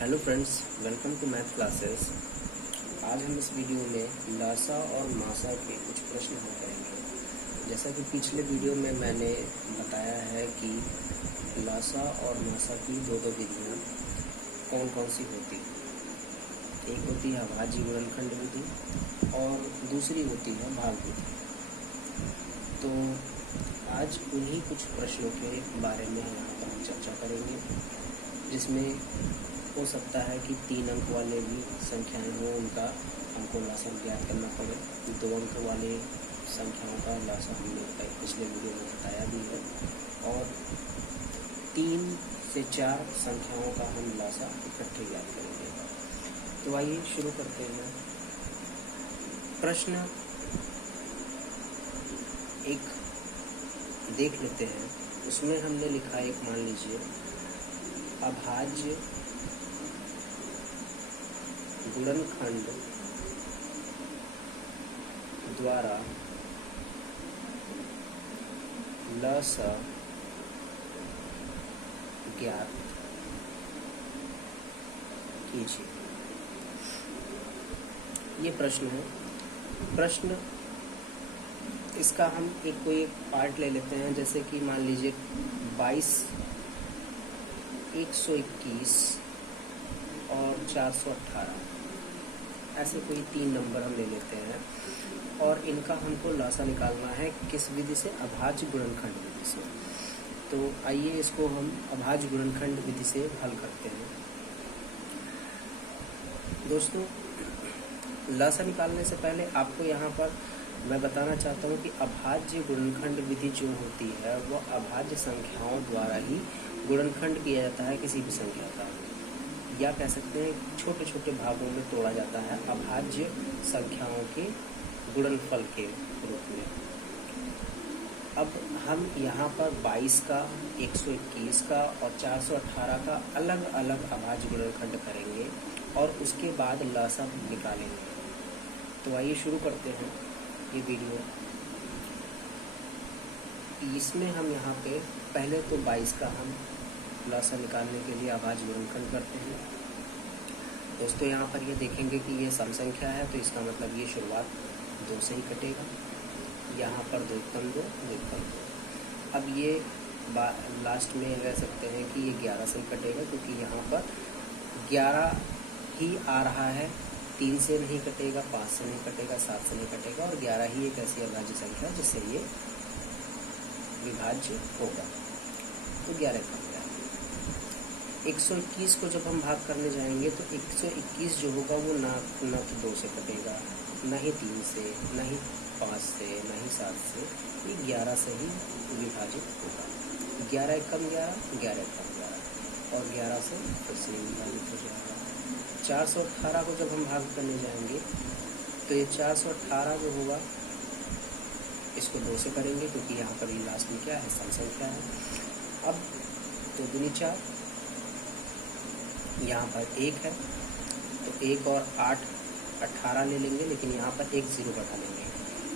Hello friends, welcome to math classes. आज हम इस वीडियो में लासा और मासा के कुछ प्रश्न हल करेंगे। जैसा कि पिछले वीडियो में मैंने बताया है कि लासा और मासा की दो विधियाँ कौन कौन सी होती हैं। एक होती है अभाज्य गुणनखंड विधि और दूसरी होती है भाग विधि। तो आज उन्हीं कुछ प्रश्नों के बारे में यहाँ पर हम चर्चा करेंगे, जिसमें हो सकता है कि 3 अंक वाले भी संख्याएं हों, उनका हमको लासा ज्ञात करना पड़े। 2 अंक वाले संख्याओं का लासा हमने पिछले वीडियो में बताया भी है, और 3 से 4 संख्याओं का हम लासा इकट्ठे ज्ञात करेंगे। तो आइए शुरू करते हैं। प्रश्न एक देख लेते हैं। उसमें हमने लिखा एक, मान लीजिए अभाज्य गुणनखंड द्वारा लसा ज्ञात कीजिए। ये प्रश्न है। प्रश्न इसका हम कोई एक पार्ट ले लेते हैं, जैसे कि मान लीजिए 22, 121 और 418, ऐसे कोई 3 नंबर हम ले लेते हैं और इनका हमको लासा निकालना है। किस विधि से? अभाज्य गुणनखंड विधि से। तो आइए इसको हम अभाज्य गुणनखंड विधि से हल करते हैं। दोस्तों, लासा निकालने से पहले आपको यहाँ पर मैं बताना चाहता हूँ कि अभाज्य गुणनखंड विधि जो होती है वह अभाज्य संख्याओं द्वारा ही गुणनखंड किया जाता है किसी भी संख्या का, या कह सकते हैं छोटे छोटे भागों में तोड़ा जाता है अभाज्य संख्याओं के गुणनफल के रूप में। अब हम यहाँ पर 22 का, 121 का और 418 का अलग अलग अभाज्य गुणनखंड करेंगे और उसके बाद लासा निकालेंगे। तो आइए शुरू करते हैं ये वीडियो। इसमें हम यहाँ पे पहले तो 22 का हम लासा निकालने के लिए अभाज्य गुणनखंड करते हैं। दोस्तों, यहाँ पर ये देखेंगे कि ये सम संख्या है, तो इसका मतलब ये शुरुआत 2 से ही कटेगा। यहाँ पर 2 एकम 2, 2 एकम 2। अब ये लास्ट में कह सकते हैं कि ये 11 से ही कटेगा, क्योंकि यहाँ पर 11 ही आ रहा है। 3 से नहीं कटेगा, 5 से नहीं कटेगा, 7 से नहीं कटेगा, और 11 ही एक ऐसी अभाज्य संख्या जिससे ये विभाज्य होगा। तो 11 का 121 को जब हम भाग करने जाएंगे तो 121 जो होगा वो ना तो 2 से कटेगा, ना ही 3 से, ना ही 5 से, ना ही 7 से, ये 11 से ही विभाजित होगा। 11 एकम 11, 11 एकम 11, और 11 से फिर से विभाजित हो जाएगा। 418 को जब हम भाग करने जाएंगे तो ये 418 जो होगा इसको 2 से करेंगे, क्योंकि यहाँ पर ये लास्ट में क्या है? सम संख्या है। अब 2 दूनी 4, यहाँ पर 1 है, तो 1 और 8 18 ले लेंगे, लेकिन यहाँ पर 1 0 बढ़ा लेंगे,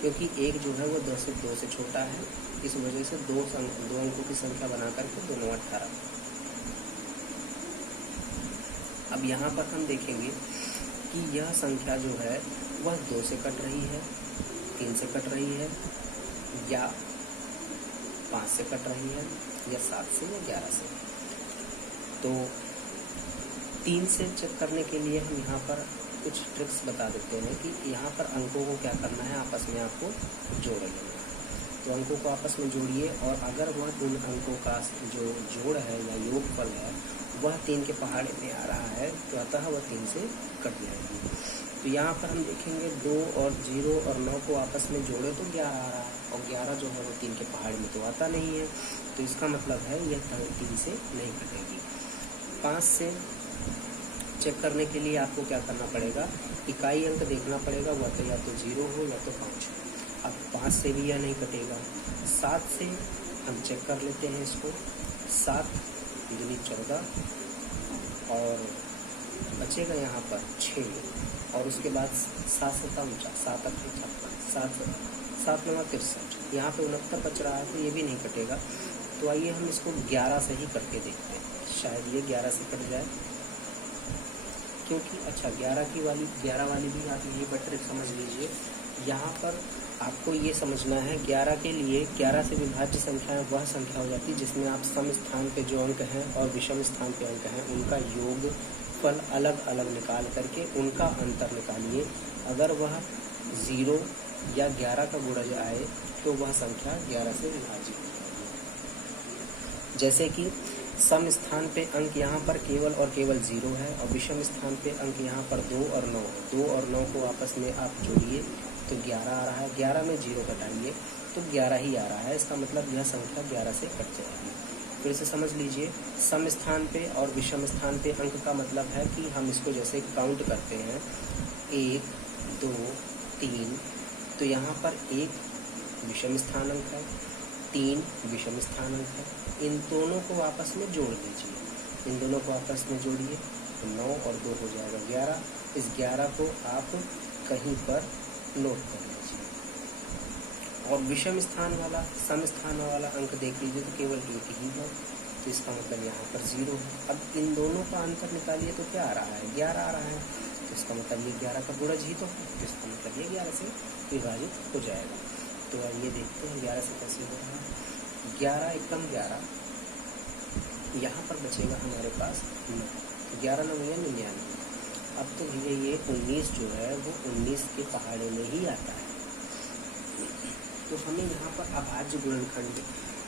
क्योंकि 1 जो है वो 2 से छोटा है। इस वजह से 2 अंकों की संख्या बना करके दोनों 18। अब यहाँ पर हम देखेंगे कि यह संख्या जो है वह 2 से कट रही है, 3 से कट रही है, या 5 से कट रही है, या 7 से, या 11 से। तो 3 से चेक करने के लिए हम यहाँ पर कुछ ट्रिक्स बता देते हैं कि यहाँ पर अंकों को क्या करना है, आपस में आपको जोड़ेंगे। तो अंकों को आपस में जोड़िए, और अगर वह उन अंकों का जो जोड़ है या योगफल है वह 3 के पहाड़े में आ रहा है, तो अतः वह 3 से कट जाएगी। तो यहाँ पर हम देखेंगे 2 और 0 और 9 को आपस में जोड़े तो 11 आ रहा है, और 11 जो है वो 3 के पहाड़े में तो आता नहीं है, तो इसका मतलब है यह 3 से नहीं कटेगी। 5 से चेक करने के लिए आपको क्या करना पड़ेगा? इकाई अंक देखना पड़ेगा, वह तो या तो 0 हो या तो 5 हो। अब 5 से भी यह नहीं कटेगा। 7 से हम चेक कर लेते हैं इसको। 7 दूनी 14, और बचेगा यहाँ पर 6, और उसके बाद 7 से 49, 7 8 56, 7 9 63, यहाँ पे 69 बच रहा है, तो ये भी नहीं कटेगा। तो आइए हम इसको 11 से ही करके देखते हैं, शायद ये 11 से कट जाए। क्योंकि अच्छा 11 वाली भी आप यही पर ट्रिक समझ लीजिए। यहाँ पर आपको ये समझना है 11 के लिए 11 से विभाज्य संख्या वह संख्या हो जाती है जिसमें आप सम स्थान पे जो अंक हैं और विषम स्थान पे अंक हैं उनका योग फल अलग अलग निकाल करके उनका अंतर निकालिए। अगर वह 0 या 11 का गुणज आए तो वह संख्या 11 से विभाजित हो जाएगी। जैसे कि सम स्थान पे अंक यहाँ पर केवल और केवल 0 है और विषम स्थान पे अंक यहाँ पर 2 और 9 है। 2 और 9 को आपस में आप जोड़िए तो 11 आ रहा है। 11 में 0 घटाइए तो 11 ही आ रहा है। इसका मतलब यह संख्या 11 से कट जाएगी। फिर से समझ लीजिए, सम स्थान पे और विषम स्थान पे अंक का मतलब है कि हम इसको जैसे काउंट करते हैं 1 2 3, तो यहाँ पर 1 विषम स्थान अंक है, 3 विषम स्थान अंक है। इन दोनों को आपस में जोड़ दीजिए। इन दोनों को आपस में जोड़िए तो 9 और 2 हो जाएगा 11। इस 11 को आप कहीं पर नोट कर लीजिए। और विषम स्थान वाला सम स्थान वाला अंक देख लीजिए तो केवल 1 ही है, तो इसका मतलब यहाँ पर 0 है। अब इन दोनों का अंतर निकालिए तो क्या आ रहा है? 11 आ रहा है। तो इसका मतलब ये 11 का गुणज ही तो है, तो इसका मतलब ये 11 से विभाजित हो जाएगा। तो ये देखते हैं 11 से कैसे हो रहा है। 11 एकदम 11, यहाँ पर बचेगा हमारे पास 9, 11 9 99। अब तो भैया ये 19 जो है वो 19 के पहाड़े में ही आता है। तो हमें यहाँ पर अभाज्य गुणनखंड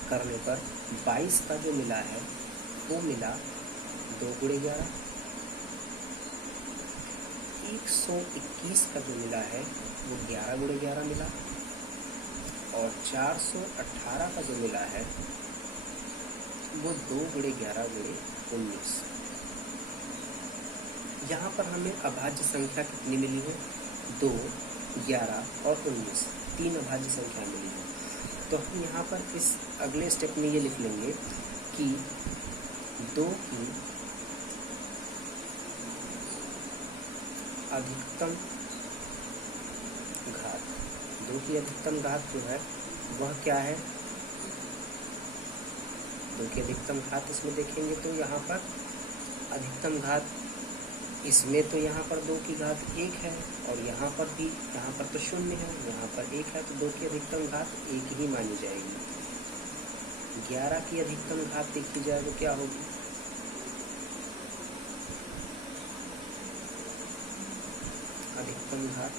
करने पर 22 का जो मिला है वो मिला 2 गुणे 11। 121 का जो मिला है वो 11 गुणे 11 मिला। और 418 का जो मिला है वो 2 गुणे 11 गुणे 19। यहाँ पर हमें अभाज्य संख्या कितनी मिली है? 2, 11 और 19, 3 अभाज्य संख्या मिली है। तो हम यहाँ पर इस अगले स्टेप में ये लिख लेंगे कि 2 की अधिकतम घात, 2 की अधिकतम घात जो है वह क्या है? 2 की अधिकतम घात इसमें देखेंगे तो यहाँ पर अधिकतम घात इसमें तो यहाँ पर 2 की घात 1 है और यहाँ पर भी, यहाँ पर तो 0 है, यहाँ पर 1 है, तो 2 की अधिकतम घात 1 ही मानी जाएगी। 11 की अधिकतम घात देखी जाए तो क्या होगी? अधिकतम घात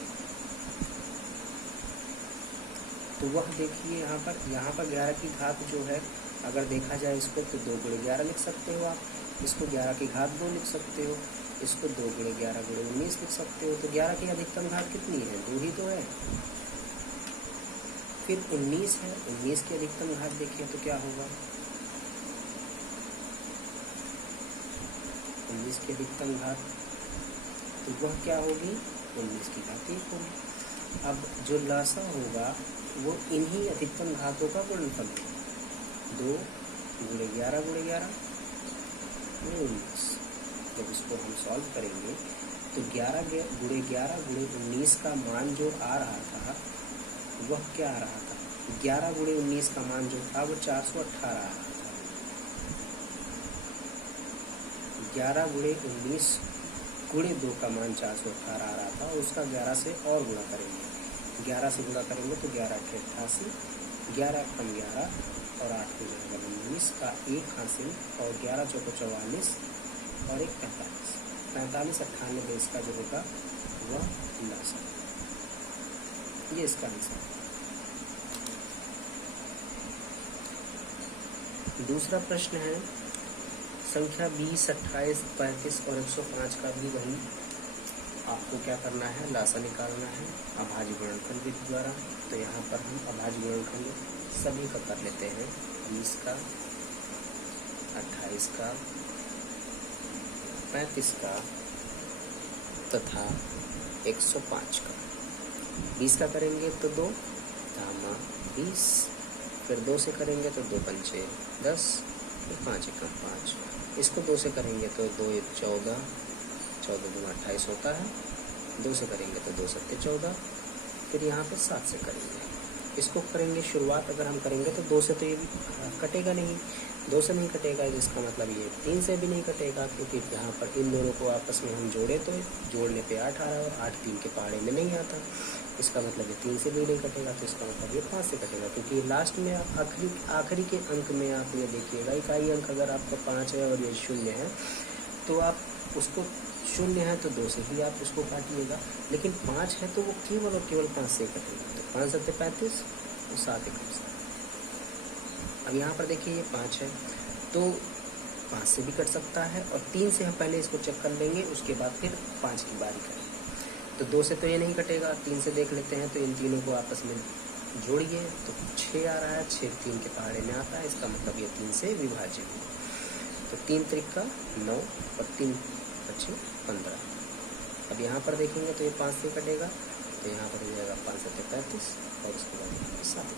तो वह देखिए यहाँ पर 11 की घात जो है अगर देखा जाए इसको तो 2 गुणे 11 लिख सकते हो आप, इसको 11 की घात 2 लिख सकते हो, इसको 2 गुणे 11 गुणे 19 लिख सकते हो। तो 11 की अधिकतम घात कितनी है? 2 ही तो है। फिर 19 है, 19 की अधिकतम घात देखिए तो क्या होगा? 19 की अधिकतम घात तो वह क्या होगी? 19 की घात 1 होगी। अब जो लासा होगा वो इन्हीं अधिकतम घातों का गुणनफल है। 2 गुणे 11 गुणे 11 गुणे 19। जब इसको हम सॉल्व करेंगे तो 11 गुणे 11 गुणे 19 का मान जो आ रहा था वह क्या आ रहा था? 11 गुणे 19 का मान जो था वो 418 आ रहा था। 11 गुणे 19 गुणे 2 का मान 418 आ रहा था, उसका 11 से और गुणा करेंगे। 11 से गुणा करेंगे तो 11 के 88, 11 कम 11 और 8 हो जाएगा 19 का 1 हासिल और 11 चौको 44 और 1 45, 45 98 इसका जो होगा वह लासा। ये इसका आंसर। दूसरा प्रश्न है संख्या 20, 28, 35 और 105 का भी वही आपको क्या करना है? लासा निकालना है अभाज्य गुणनखंड विधि द्वारा। तो यहाँ पर हम अभाज्य गुणनखंड सभी का कर लेते हैं, 20 का, 28 का, 35 का तथा 105 का। 20 का करेंगे तो 2 धामा 20, फिर 2 से करेंगे तो 2 पंचे 10, 5 एकम 5। इसको 2 से करेंगे तो 2 1 14, 14 दूना 28 होता है। 2 से करेंगे तो 2 सत्ते 14, फिर यहाँ पे 7 से करेंगे। इसको करेंगे शुरुआत अगर हम करेंगे तो 2 से तो ये कटेगा नहीं, 2 से नहीं कटेगा, इसका मतलब ये 3 से भी नहीं कटेगा, क्योंकि यहाँ पर इन दोनों को आपस में हम जोड़े तो जोड़ने पे 8 आ रहा है और 8 3 के पहाड़े में नहीं आता, इसका मतलब ये 3 से भी नहीं कटेगा, तो इसका मतलब ये 5 से कटेगा, क्योंकि लास्ट में आप आखिरी के अंक में आप ये देखिएगा इकाई अंक अगर आपका 5 है और ये 0 है तो आप उसको 0 है तो 2 से ही आप उसको काटिएगा, लेकिन 5 है तो वो केवल और केवल 5 से कटेगा, तो 5 7 35 और 7 1 7। अब यहाँ पर देखिए ये 5 है तो 5 से भी कट सकता है और 3 से हम पहले इसको चेक कर लेंगे, उसके बाद फिर 5 की बारी करेंगे। तो 2 से तो ये नहीं कटेगा, 3 से देख लेते हैं, तो इन तीनों को आपस में जोड़िए तो 6 आ रहा है, 6 3 के पहाड़े में आता है, इसका मतलब ये 3 से विभाजित है, तो 3 त्रिका 9 और 3 5 15। अब यहाँ पर देखेंगे तो ये 5 से कटेगा, तो यहाँ पर हो जाएगा 5 7 35 और उसके बाद 7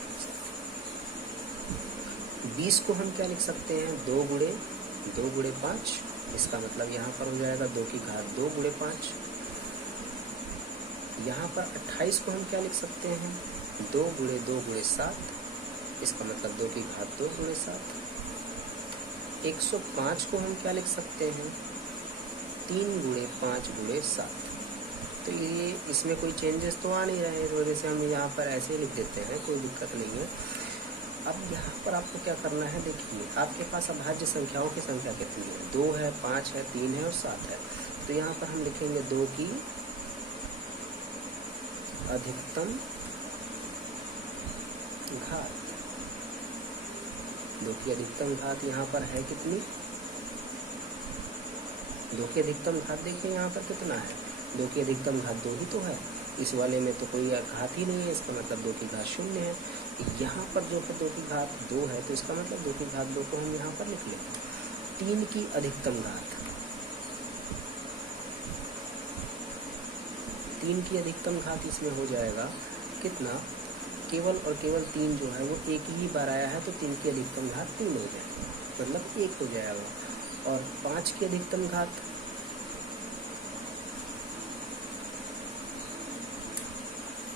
20 को हम क्या लिख सकते हैं, 2 गुणे 5, इसका मतलब यहाँ पर हो जाएगा 2 की घात 2 गुणे 5। यहाँ पर 28 को हम क्या लिख सकते हैं, 2 गुणे 7, इसका मतलब 2 की घात 2 गुणे 7। 105 को हम क्या लिख सकते हैं, 3 गुणे 5 गुणे 7। तो ये इसमें कोई चेंजेस तो आ नहीं रहे, इस वजह से हम यहाँ पर ऐसे ही लिख देते हैं, कोई दिक्कत नहीं है। अब यहाँ पर आपको क्या करना है, देखिए आपके पास अभाज्य संख्याओं की संख्या कितनी है, 2 है 5 है 3 है और 7 है, तो यहाँ पर हम लिखेंगे 2 की अधिकतम घात। 2 की अधिकतम घात यहाँ पर है कितनी, 2 की अधिकतम घात देखिए यहाँ पर कितना है, 2 की अधिकतम घात 2 ही तो है, इस वाले में तो कोई घात ही नहीं है, इसका मतलब 2 की घात 0 है। यहाँ पर जो है 2 की घात 2 है, तो इसका मतलब 2 की घात 2 को हम यहाँ पर लिख लेंगे। 3 की अधिकतम घात, 3 की अधिकतम घात इसमें हो जाएगा कितना, केवल और केवल 3 जो है वो एक ही बार आया है, तो 3 की अधिकतम घात 3 हो जाएगा, मतलब 1 हो जाएगा। और 5 की अधिकतम घात,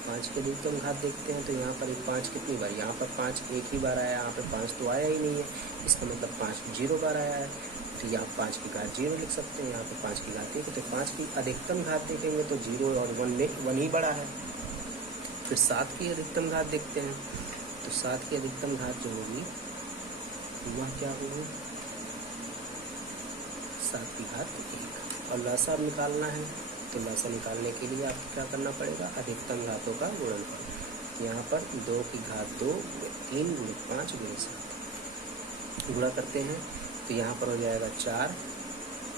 5 की अधिकतम घात देखते हैं, तो यहाँ पर 5 कितनी बार, यहाँ पर 5 एक ही बार आया, यहाँ पर 5 तो आया ही नहीं है, इसका मतलब 5 0 बार आया है, तो यहाँ 5 की घात 0 लिख सकते हैं, यहाँ पर 5 की घात 1, तो 5 की अधिकतम घात देखेंगे तो 0 और 1 में 1 ही बड़ा है। फिर 7 की अधिकतम घात देखते हैं, तो 7 की अधिकतम घात जो होगी वह क्या होगी, 7 की घात 1, और लसाअ निकालना है, तो लसाअ निकालने के लिए आपको क्या करना पड़ेगा, अधिकतम घातों का गुणनफल। यहाँ पर 2 की घात 2 3 गुणे 5 गुणे 7 गुणा करते हैं, तो यहाँ पर हो जाएगा 4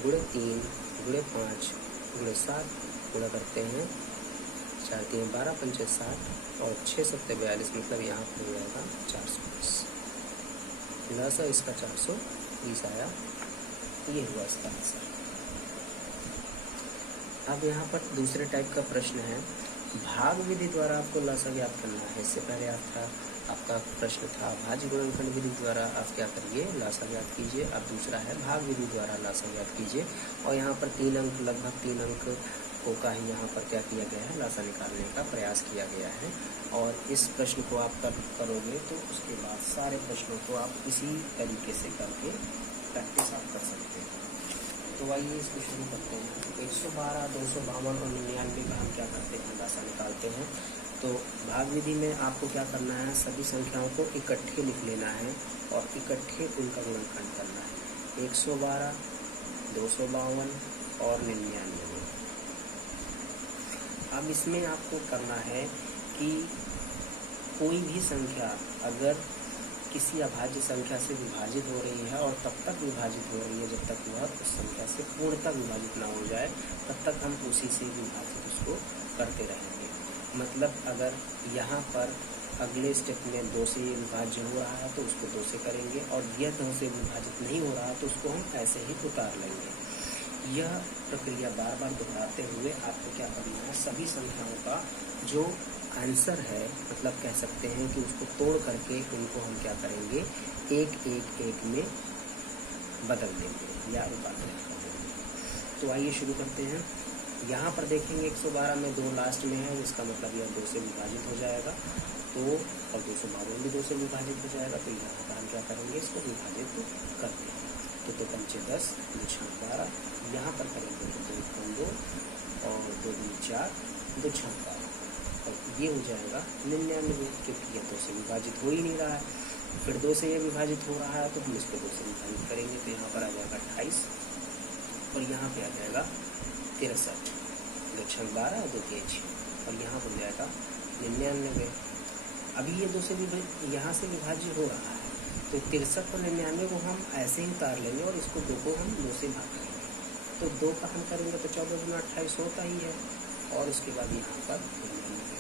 गुणे 3 गुणे 5 गुणे 7 गुणा करते हैं, 4 3 12 5 7 और 6 7 42, मतलब यहाँ पर हो जाएगा 420। लसाअ इसका 420 आया, ये हुआ इसका आंसर। अब यहाँ पर दूसरे टाइप का प्रश्न है, भाग विधि द्वारा आपको लसाअ ज्ञात करना है। इससे पहले आपका प्रश्न था भाज्य गुणनखंड विधि द्वारा आप क्या करिए, लसाअ ज्ञात कीजिए। अब दूसरा है भाग विधि द्वारा लसाअ ज्ञात कीजिए, और यहाँ पर 3 अंक, लगभग 3 अंक का ही यहाँ पर क्या किया गया है, लसाअ निकालने का प्रयास किया गया है। और इस प्रश्न को आप करोगे तो उसके बाद सारे प्रश्नों को आप इसी तरीके से करके प्रैक्टिस आप कर सकते हैं। तो आइए इसको शुरू करते हैं। 112 252 और 99 का हम क्या करते हैं, लसाअ निकालते हैं। तो भाग विधि में आपको क्या करना है, सभी संख्याओं को इकट्ठे लिख लेना है और इकट्ठे उनका गुणनखंड करना है। 112 252 और 99। अब इसमें आपको करना है कि कोई भी संख्या अगर किसी अभाज्य संख्या से विभाजित हो रही है और तब तक विभाजित हो रही है जब तक वह उस संख्या से पूर्णतः विभाजित ना हो जाए, तब तक हम उसी से विभाजित उसको करते रहेंगे। मतलब अगर यहाँ पर अगले स्टेप में 2 से विभाज्य हो रहा है तो उसको 2 से करेंगे, और यह 2 से विभाजित नहीं हो रहा तो उसको हम ऐसे ही उतार लेंगे। यह प्रक्रिया बार बार दोहराते हुए आपको क्या करना है, सभी संख्याओं का जो आंसर है, मतलब कह सकते हैं कि उसको तोड़ करके उनको हम क्या करेंगे, 1 1 1 में बदल देंगे या रूपांतरित कर देंगे। तो आइए शुरू करते हैं। यहाँ पर देखेंगे 112 में 2 लास्ट में है, इसका मतलब यह 2 से विभाजित हो जाएगा। तो और 252 भी 2 से विभाजित हो जाएगा। तो यहाँ पर हम क्या करेंगे, इसको विभाजित कर देंगे। तो 2 पंचे 10, 2 छः 12, यहाँ पर करेंगे तो 2 कम 2 और 2 दूनी 4, 2 छः 12, और ये हो जाएगा 99, क्योंकि यह 2 से विभाजित हो ही नहीं रहा है। फिर 2 से ये विभाजित हो रहा है तो हम इसको 2 से विभाजित करेंगे। तो यहाँ पर आ जाएगा 28 और यहाँ पे आ जाएगा 63, 2 छः 12 और 2 3 6, और यहाँ पर जाएगा 99। अभी ये 2 से यहाँ से विभाजित हो रहा है, तो 63 और 99 को हम ऐसे ही उतार लेंगे और इसको 2 को हम 2 से भाग करेंगे। तो 2 का हम करेंगे तो 14 गुना 28 होता ही है, और उसके बाद यहाँ पर 99।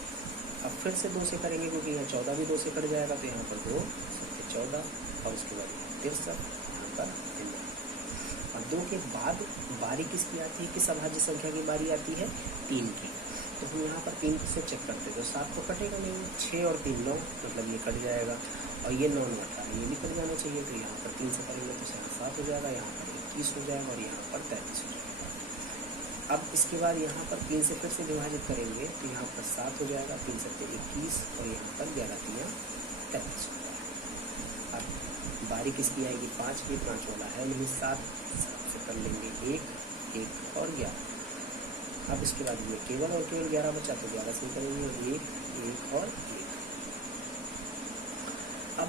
अब फिर से 2 से करेंगे, क्योंकि यहाँ 14 भी 2 से कट जाएगा। तो यहाँ पर 2 7 14, और उसके बाद 63, यहाँ पर 99। और 2 के बाद बारी किसकी आती है, किस अभाज्य संख्या की बारी आती है, 3 की। तो हम यहाँ पर 3 से चेक करते हैं, तो 7 तो कटेगा नहीं, 6 और 3 9, मतलब ये कट जाएगा, और ये 9 9 18, ये भी कट जाना चाहिए। तो यहाँ पर 3 से करेंगे तो 7 हो जाएगा, यहाँ पर 21 हो जाएगा, और यहाँ पर 33 हो जाएगा। अब इसके बाद यहाँ पर 3 से फिर से विभाजित करेंगे, तो यहाँ पर 7 हो जाएगा, 3 7 21, और यहाँ पर 11 3 33 हो जाएगा। अब बारी किसकी आएगी, 5 की, 5 वाला है नहीं, 7 से कर लेंगे 1 1 और 11। अब इसके बाद ये केवल और केवल 11 बचा, तो 11 से करेंगे 1 1 और 1। अब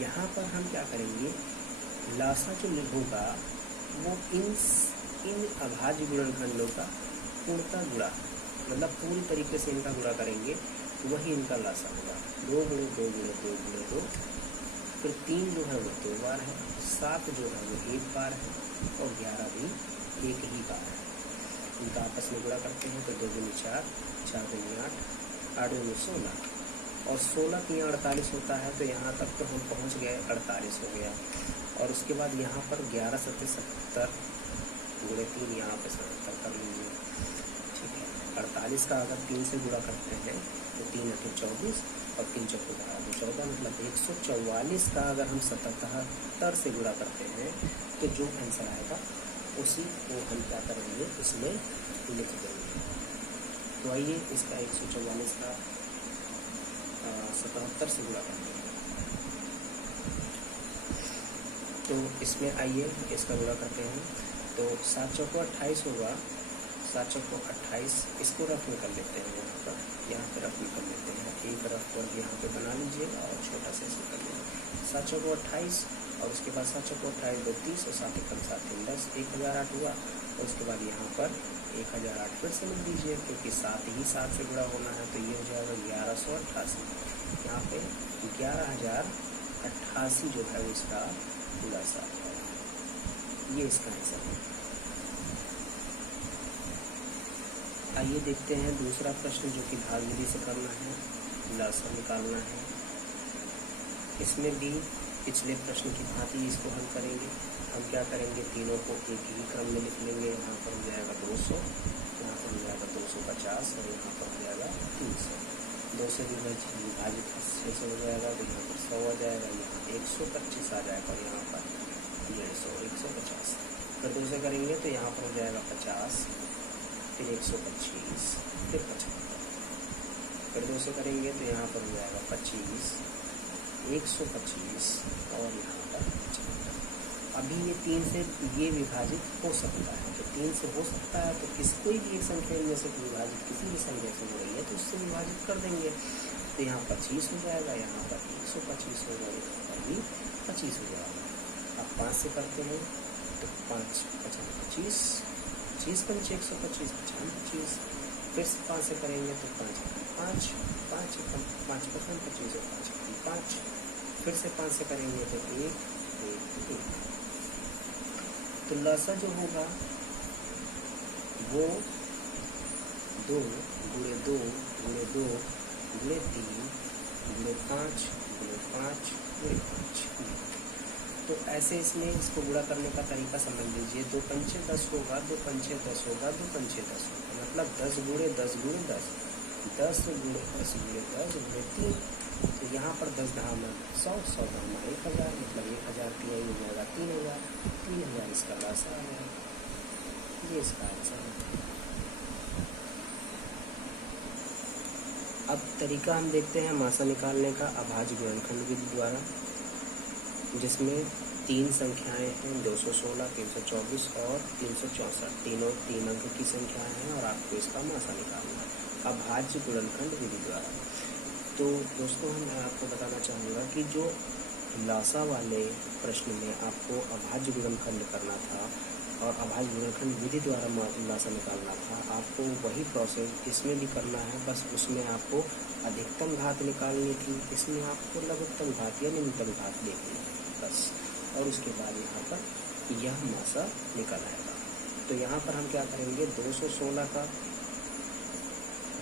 यहाँ पर हम क्या करेंगे, लासा जो होगा वो इन अभाज्य गुणनखंडों का पूर्णतः गुणा, मतलब पूरी तरीके से इनका गुणा करेंगे, वही इनका लासा होगा। 2 गुणे 2 गुणे 2 गुणे 2, फिर 3 जो है वो 2 बार है, 7 जो है वो 1 बार है, और 11 भी 1 ही बार है। इनका आपस में गुणा करते हैं तो 2 दूनी 4, 4 दूनी 8, 8 दूनी 16, और 16 की 48 होता है। तो यहाँ तक तो हम पहुँच गए, 48 हो गया। और उसके बाद यहाँ पर 11 7 70 गुणे 3, यहाँ पे 70 कर लीजिए, ठीक है। 48 का अगर 3 से गुणा करते हैं तो 3 8 24, और 3 4 12 14, मतलब 144 का अगर हम 77 से गुणा करते हैं तो जो आंसर आएगा उसी को हम क्या करेंगे, इसमें लिख देंगे। तो आइए इसका 144 का 77 से गुणा करते हैं। तो इसमें आइए इसका गुणा करते हैं, तो 7 चौको 28 होगा, 7 चौको 28, इसको रफ में कर लेते हैं, यहाँ पर रफ में कर लेते हैं। एक रफ वर्ग यहाँ पे बना लीजिएगा और छोटा सा इसको कर लीजिए। 7 चौको 28, और उसके बाद 7 चौको 28 2 30, और 7 एकम 7 3 10, 1008 हुआ। और उसके बाद यहाँ पर 1008 फिर से लिख दीजिए, क्योंकि 7 ही 7 से गुणा होना है, तो ये हो जाएगा 1188। यहाँ पे 11,088 जो है इसका खुलासा है, ये इसका आंसर है। आइए देखते हैं दूसरा प्रश्न, जो कि भाग विधि से करना है, लासा निकालना है। इसमें भी पिछले प्रश्न की भांति इसको हल करेंगे। हम क्या करेंगे, तीनों को एक ही क्रम में लिख लेंगे। यहाँ पर हो जाएगा 200, यहाँ पर हो जाएगा 250, और यहाँ पर हो जाएगा 300। 2 से विभाजित 600 हो जाएगा, तो यहाँ पर 100 आ जाएगा, यहाँ 125 आ जाएगा, और यहाँ पर 150 150। फिर 2 से करेंगे तो यहाँ पर हो जाएगा 50, फिर 125, फिर 75। फिर 2 से करेंगे तो यहाँ पर हो जाएगा 25, 125, और यहाँ पर 75। अभी ये 3 से ये विभाजित हो सकता है, तो 3 से हो सकता है, तो कोई भी एक संख्या इनमें से विभाजित किसी भी संख्या से हो रही है तो उससे विभाजित कर देंगे। तो यहाँ 25 हो जाएगा, यहाँ पर 125 होगा, यहाँ पर भी 25 हो जाएगा। अब 5 से करते हैं तो 5 55 25, 25 पंच 125 25। फिर से 5 से करेंगे तो 5 5 5 5 25 और 5 5। फिर से 5 से करेंगे तो 1 1 1। तो लासा जो होगा वो 2 गुणे 2 गुणे 2 गुणे 3 गुणे 5 गुणे 5 गुणे 5। तो ऐसे इसमें इसको गुणा करने का तरीका समझ लीजिए। 2 पंचे 10 होगा, 2 पंचे 10 होगा, 2 पंचे 10 होगा, मतलब 10 गुणे 10 गुणे 10, 10 गुणे 10 गुणे 10 गुणे 3। तो यहाँ पर 10 धाम 100, 100 धाम 1000, मतलब 1000 3 हो जाएगा 3000, 3000 इसका लासा आ जाएगा। ये इसका आंसर है। अब तरीका हम देखते हैं मासा निकालने का अभाज्य गुणनखंड विधि द्वारा, जिसमें तीन संख्याएं हैं, 216, 324 और 364। तीनों 3 अंक की संख्याएं हैं और आपको इसका मासा निकालना है अभाज्य गुणनखंड विधि द्वारा। तो दोस्तों मैं आपको बताना चाहूँगा कि जो लासा वाले प्रश्न में आपको अभाज्य गुणनखंड करना था और अभाज्य गुणनखंड विधि द्वारा लासा निकालना था, आपको वही प्रोसेस इसमें भी करना है, बस उसमें आपको अधिकतम घात निकालनी थी, इसमें आपको लघुत्तम घात या निम्नतम घात देखनी है बस। और उसके बाद यहाँ पर यह मासा निकल आएगा। तो यहाँ पर हम क्या करेंगे, 216 का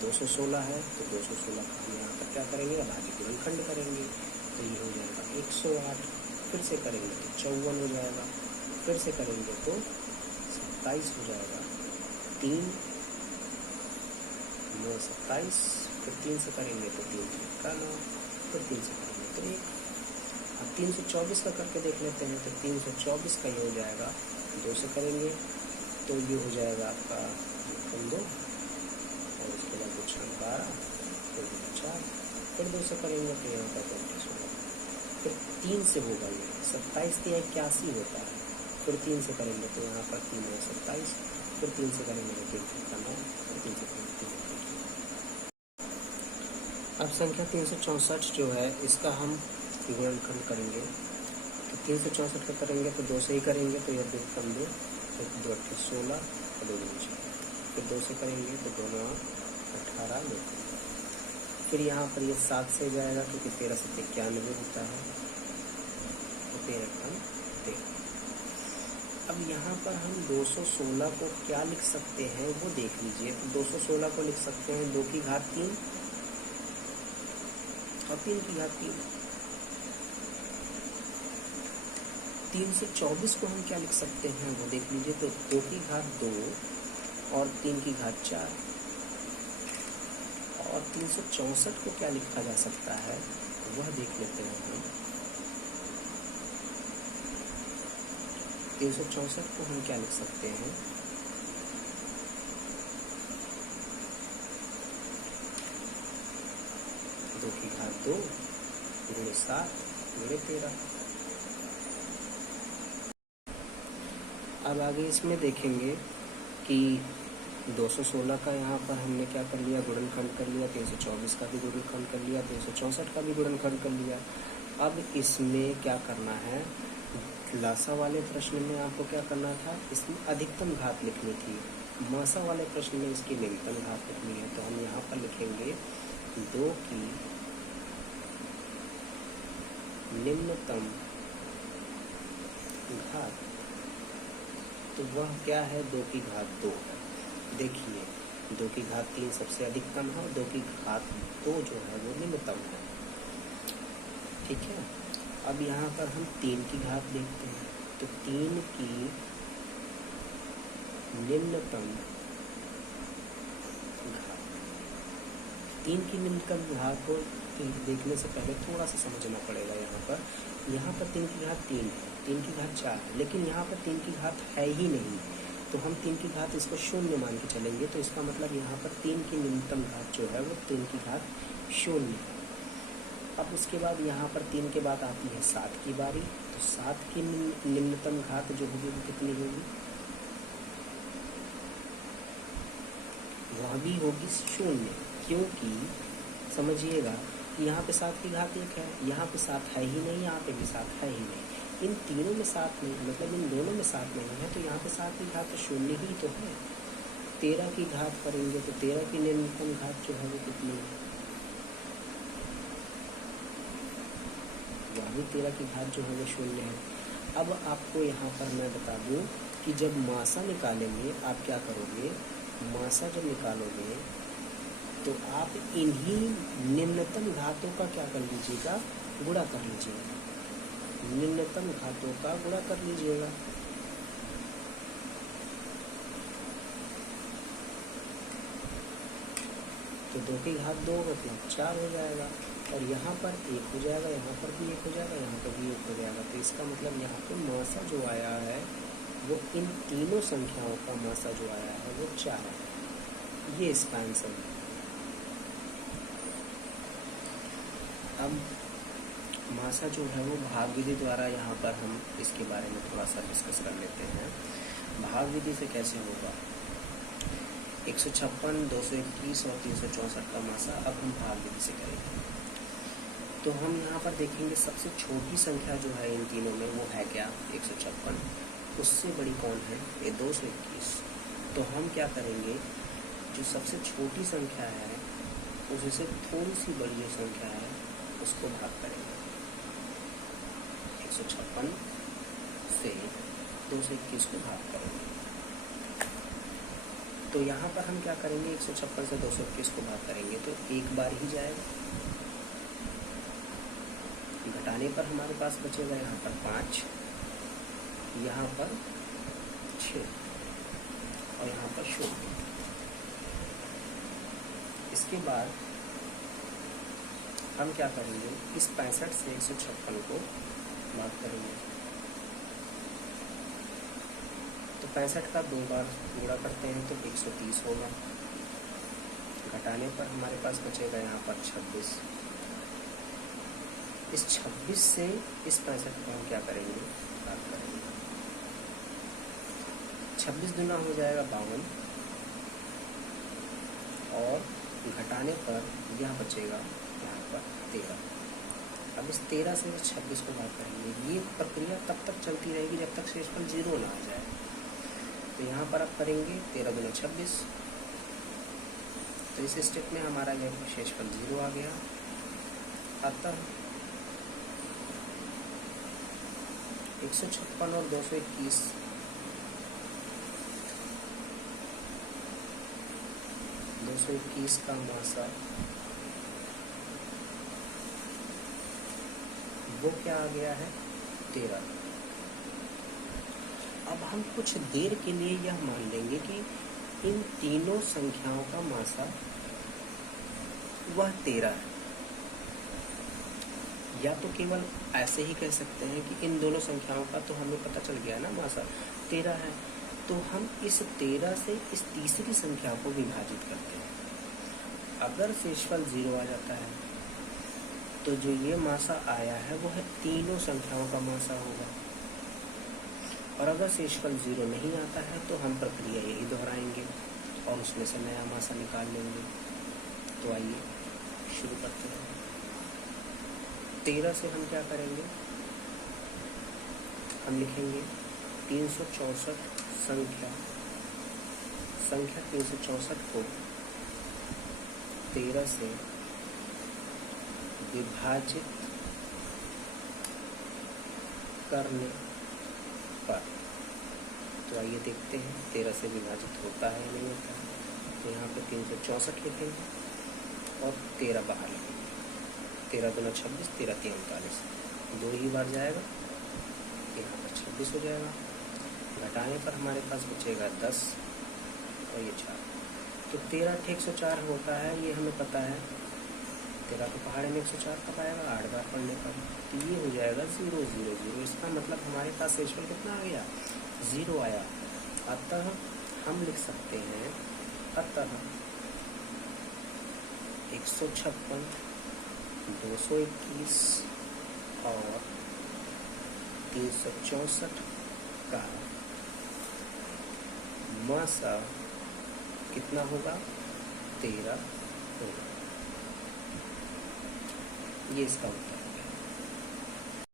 216 है तो 216 का हम यहाँ पर क्या करेंगे, अभाज्य गुणनखंड करेंगे। तो ये हो जाएगा 108, फिर से करेंगे तो 54 हो जाएगा, फिर से करेंगे तो 27 हो जाएगा, 3 9 27, फिर 3 से करेंगे तो 3 का 9, फिर 3 से करेंगे तो 1। अब 324 का करके देख लेते हैं। तो 324 का ये हो जाएगा, 2 से करेंगे तो ये हो जाएगा आपका 2 और उसके बाद कुछ 12, फिर 4, फिर 2 से करेंगे तो यहाँ पर 25 होगा, फिर 3 से होगा ये 27 या 81 होता है, फिर 3 से करेंगे तो यहाँ पर 3 है 27, फिर 3 से करेंगे तो 3 का 9, फिर 3 से करेंगे 3। अब संख्या 364 जो है इसका हम गुणनखंड करेंगे। तो 364 का करेंगे तो 2 से ही करेंगे तो यह 2 कम 2, फिर 2 16 और 2 6, फिर 2 से करेंगे तो 2 9 18 2, फिर यहाँ पर ये 7 से जाएगा क्योंकि 13 से 91 होता है, तो 13 कम 13। अब यहाँ पर हम 216 को क्या लिख सकते हैं वो देख लीजिए। तो 216 को लिख सकते हैं 2 की घात 3 और 3 की घात 3। 324 को हम क्या लिख सकते हैं वो देख लीजिए। तो 2 की घात 2 और 3 की घात 4। और 364 को क्या लिखा जा सकता है वह देख लेते हैं हम। 364 को हम क्या लिख सकते हैं, दो की घात 2 गुणे 7 गुणे 13। अब आगे इसमें देखेंगे कि 216 का यहाँ पर हमने क्या कर लिया, गुणनखंड कर लिया। 324 का भी गुणनखंड कर लिया, 364 का भी गुणनखंड कर लिया। अब इसमें क्या करना है, लासा वाले प्रश्न में आपको क्या करना था, इसमें अधिकतम घात लिखनी थी। मासा वाले प्रश्न में इसकी निम्नतम घात लिखनी है। तो हम यहाँ पर लिखेंगे 2 की निम्नतम घात, तो वह क्या है, 2 की घात 2 है। देखिए 2 की घात 3 सबसे अधिकतम है और 2 की घात 2 जो है वो निम्नतम है। ठीक है। अब यहाँ पर हम 3 की घात देखते हैं। तो 3 की निम्नतम घात, 3 की निम्नतम घात को देखने से पहले थोड़ा सा समझना पड़ेगा। यहाँ पर 3 की घात 3 है, 3 की घात 4 है, लेकिन यहाँ पर 3 की घात है ही नहीं। तो हम 3 की घात इसको 0 मान के चलेंगे। तो इसका मतलब यहाँ पर 3 की निम्नतम घात जो है वो 3 की घात 0 है। अब उसके बाद यहाँ पर 3 के बाद आती है 7 की बारी। तो 7 की निम्नतम घात जो होगी वो कितनी होगी, वह भी होगी 0, क्योंकि समझिएगा कि यहाँ पे 7 की घात 1 है, यहाँ पे 7 है ही नहीं, यहाँ पे भी 7 है ही नहीं। इन तीनों में 7 नहीं, मतलब इन दोनों में 7 नहीं है। तो यहाँ पे 7 की घात 0 ही तो है। 13 की घात करेंगे तो 13 की निम्नतम घात जो है वो कितनी है, वह भी 13 की घात जो है वो 0 है। अब आपको यहाँ पर मैं बता दूँ कि जब मासा निकालेंगे आप क्या करोगे, मासा जब निकालोगे तो आप इन्हीं निम्नतम घातों का क्या कर लीजिएगा, गुणा कर लीजिएगा। निम्नतम घातों का गुणा कर लीजिएगा। तो 2 की घात 2 मतलब 4 हो जाएगा और यहाँ पर 1 हो जाएगा, यहाँ पर भी 1 हो जाएगा, यहाँ पर भी 1 हो जाएगा। तो इसका मतलब यहाँ पे मासा जो आया है वो इन तीनों संख्याओं का मासा जो आया है वो 4 है। ये इसका आंसर है। अब मासा जो है वो भाग विधि द्वारा यहाँ पर हम इसके बारे में थोड़ा सा डिस्कस कर लेते हैं। भाग विधि से कैसे होगा 156, 221 और 364 का मासा अब हम भाग विधि से करेंगे। तो हम यहाँ पर देखेंगे सबसे छोटी संख्या जो है इन तीनों में वो है क्या 156, उससे बड़ी कौन है ये 221। तो हम क्या करेंगे, जो सबसे छोटी संख्या है उससे थोड़ी सी बड़ी जो संख्या है उसको भाग करेंगे। 156 से 221 को भाग करेंगे। तो यहाँ पर हम क्या करेंगे, 156 से 221 को भाग करेंगे तो एक बार ही जाएगा। घटाने पर हमारे पास बचेगा यहाँ पर 5, यहाँ पर 6 और यहाँ पर 0। इसके बाद हम क्या करेंगे, इस 65 से 156 को भाग करेंगे। तो 65 का 2 बार गुणा करते हैं तो 130 होगा। घटाने पर हमारे पास बचेगा यहाँ पर 26। इस 26 से इस 65 को हम क्या करेंगे, भाग करेंगे। 26 दुना हो जाएगा 52 और घटाने पर यह बचेगा यहाँ पर 13। अब इस 13 से 26 को भाग करेंगे। ये प्रक्रिया तब तक चलती रहेगी जब तक शेषफल 0 ना आ जाए। तो यहाँ पर अब करेंगे 13 दुना 26। तो इस स्टेप में हमारा यह शेषफल 0 आ गया। अतः 156 और 221 221 का मासा वो क्या आ गया है 13। अब हम कुछ देर के लिए यह मान लेंगे कि इन तीनों संख्याओं का मासा वह 13 है। या तो केवल ऐसे ही कह सकते हैं कि इन दोनों संख्याओं का तो हमें पता चल गया ना मासा 13 है। तो हम इस 13 से इस तीसरी संख्या को विभाजित करते हैं। अगर शेषफल 0 आ जाता है तो जो ये मासा आया है वो है तीनों संख्याओं का मासा होगा। और अगर शेषफल 0 नहीं आता है तो हम प्रक्रिया यही दोहराएंगे और उसमें से नया मासा निकाल लेंगे। तो आइए शुरू करते हैं। 13 से हम क्या करेंगे, हम लिखेंगे 364 संख्या 364 को 13 से विभाजित करने पर। तो आइए देखते हैं 13 से विभाजित होता है या नहीं होता है। तो यहाँ पे 364 लिखेंगे और 13 बाहर लिखेंगे। 13 दूना 26, 13 3 39, 2 ही बार जाएगा। यहाँ पर 26 हो जाएगा। घटाने पर हमारे पास बचेगा 10 और ये 4। तो 13 × 104 होता है, ये हमें पता है। 13 को पहाड़े में 104 कब आएगा, 8 बार पढ़ने पर। तो ये हो जाएगा 0 0 0। इसका मतलब हमारे पास शेषफल कितना आ गया, 0 आया। अतः हम लिख सकते हैं, अतः 156, 221 और 364 का मासा कितना होगा, 13 होगा। ये इसका उत्तर है।